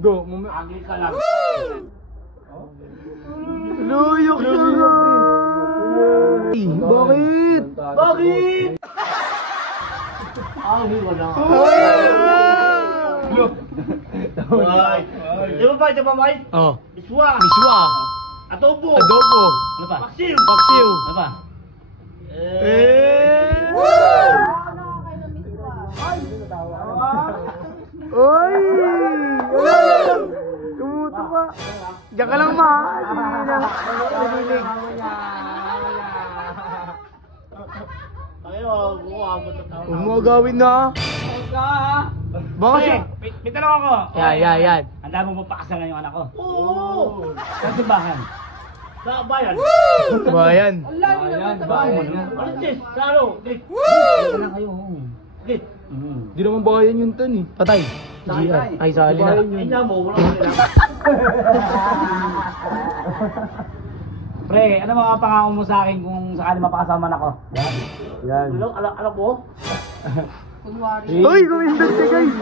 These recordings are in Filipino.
Go, Agi ka lang. Luyok siya nga. Bakit? Bakit? Agi ka lang. Di ba ba ito pa, Mike? Oh. Iswa. Miswa. Adobo. Adobo. Ano pa? Paksiw. Paksiw. Ano pa? Oy! Tumuto ka. Diyan ka lang ma. Ayaw, guwabot na tao. Huwag mo gawin na. Baka siya. May tanong ako. Yan. Handa mo papakasalan yung anak ko? Oo. Sa simbahan. Sa bayan. Bayan. Bayan. Ano sis? Sa ano? Git. Ano kayo? Git. Di naman bayan yun tan eh. Patay. Ay, sali na. Ay na mo, wala ko nila. Pre, ano mga pangako mo sa akin kung sakali mapakasama na ako? Yan. Alam mo? Uy, kumindot siya guys.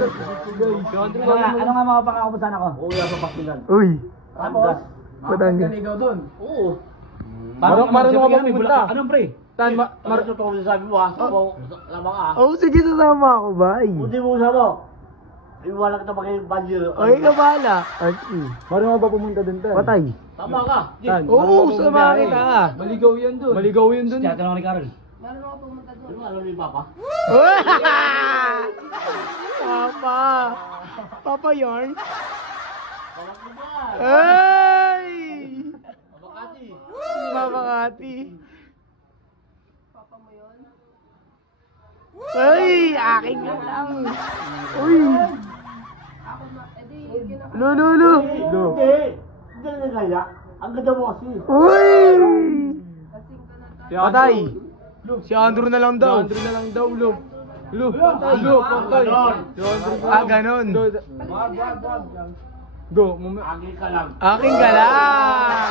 Ano nga mga pangako mo sa anak ko? Uwi ako pakilan. Uy. Tapos? Batangas. Oo. Marunong ka ba pumunta? Anong pre? Tan, Marunong ko sabi mo ha? Lamang ah. Oh, sige, sasama ako ba? Hindi mo usama. Iwala kita mag-banjir. Ay, ka bahala. Marunong ka ba pumunta dun tan? Patay. Tama ka. Oo, sama kita. Maligaw yan dun. Maligaw yan dun. Siya tanong ni Carol. Ano alam ni Papa? Papa. Papa yarn. Papa ko ba? Ay! Makati. Mabakati. Papa mo yun? Ay! Akin ka lang. Uy! Lo. Hindi. Hindi na kaya. Ang ganda mo kasi. Uy! Patay! Si Andrew na lang daw. Si Andrew na lang daw, Lo. Patay. Ah, ganon. Go, Agi ka lang. akin ka lang!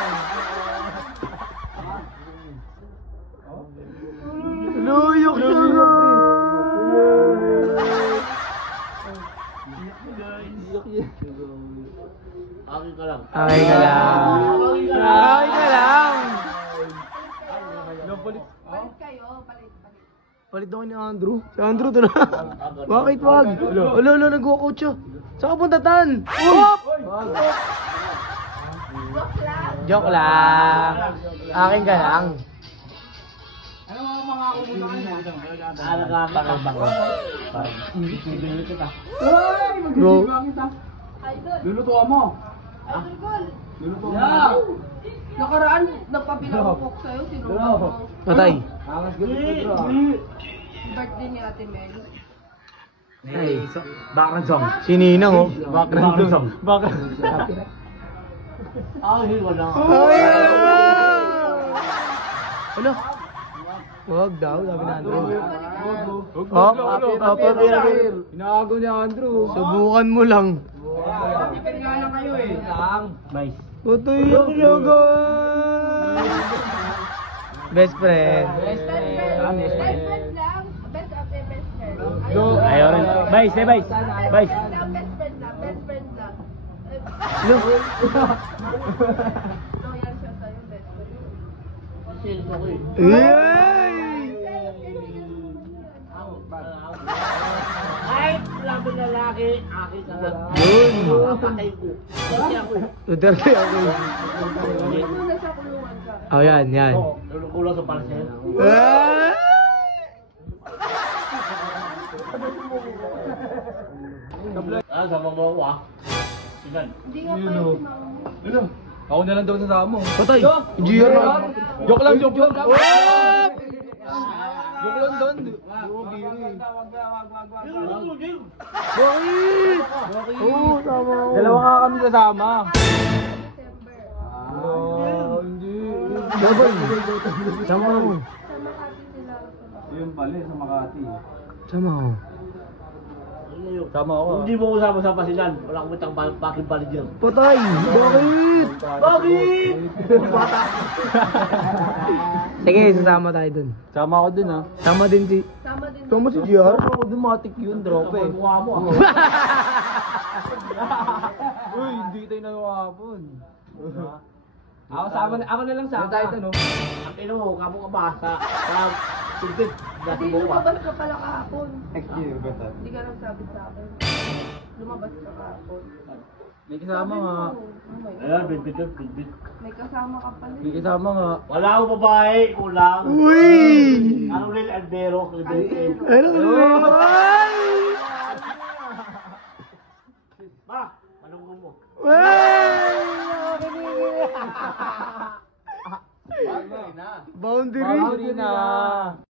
Luyok siya nga! Agi ka lang. Akin ka lang! Akin ka lang! Palit daw ni Andrew. Si Andrew to na. Bakit wag? Ulo, nag-walkout siya. Saan ka punta tan? Whoop! Joke lang. Akin ka lang. Ano mga ako muna kanya? Alaga ka bang? Bibili kita. Go. Lulutuan mo. Lulutuan mo. Nakaraan, nagpapilapok sa'yo, sinunod mo. Patay. Birthday ni Ate Mel. Ay, background song. Si Ninang oh. Background song. Agi ka lang. Ano? Wag daw, sabi ni Andrew. Inaagaw ni Andrew. Subukan mo lang. Pinagalan kayo eh. Nice. Patay ako siya guys. Best friend. Best friend lang. Best of the best friend. Ayaw rin. Bye, say bye. Bye. Best friend lang. No. Loyal siya sa'yo, best friend. Sino ko eh. Yay! Ay, labi lalaki, akin ka lang. Yun. Patay ko. Kasi ako eh. Duterte ako. Muna sa kulungan ka. Oh, yan. Oo, lulukulang sa parcel. Ah! Sama mo ako ah. Sinan. Hindi nga pa yung sinama mo. Ako na lang daw sa mo. Patay. GR na. Joke lang. Joke lang doon. Bakit? Oo, sama ako. Dalawa nga kami kasama. December. Hindi. Double. Sama ako. Sa Makati sila. Yun pala, sa Makati. Sama ako. Sama ako. Hindi mo usama sa pasilan. Wala akong itang bakit manager. Patay! Bakit? Bakit? Bata. Sige, sasama tayo dun. Sama ako din ha. Sama din si... Sama din. Sama si GR? Ako din matik yun, drop eh. Mukha mo ako. Uy, hindi tayo nakakapon. Ako na lang sa tayo no. Ang ino mo, kamo ka ba sa tubig. Hindi, lumabas ka pala kahapon. Next year, better. Hindi ka nagsabi sa akin. Lumabas ka kahapon. May kasama nga. Ayan, bit. may kasama ka pala. May kasama nga. Wala akong babae, kulang. Uy! Anong Lil Albero? Ano? Ay! Ma, anong mo? Ay! Boundary. Boundary na.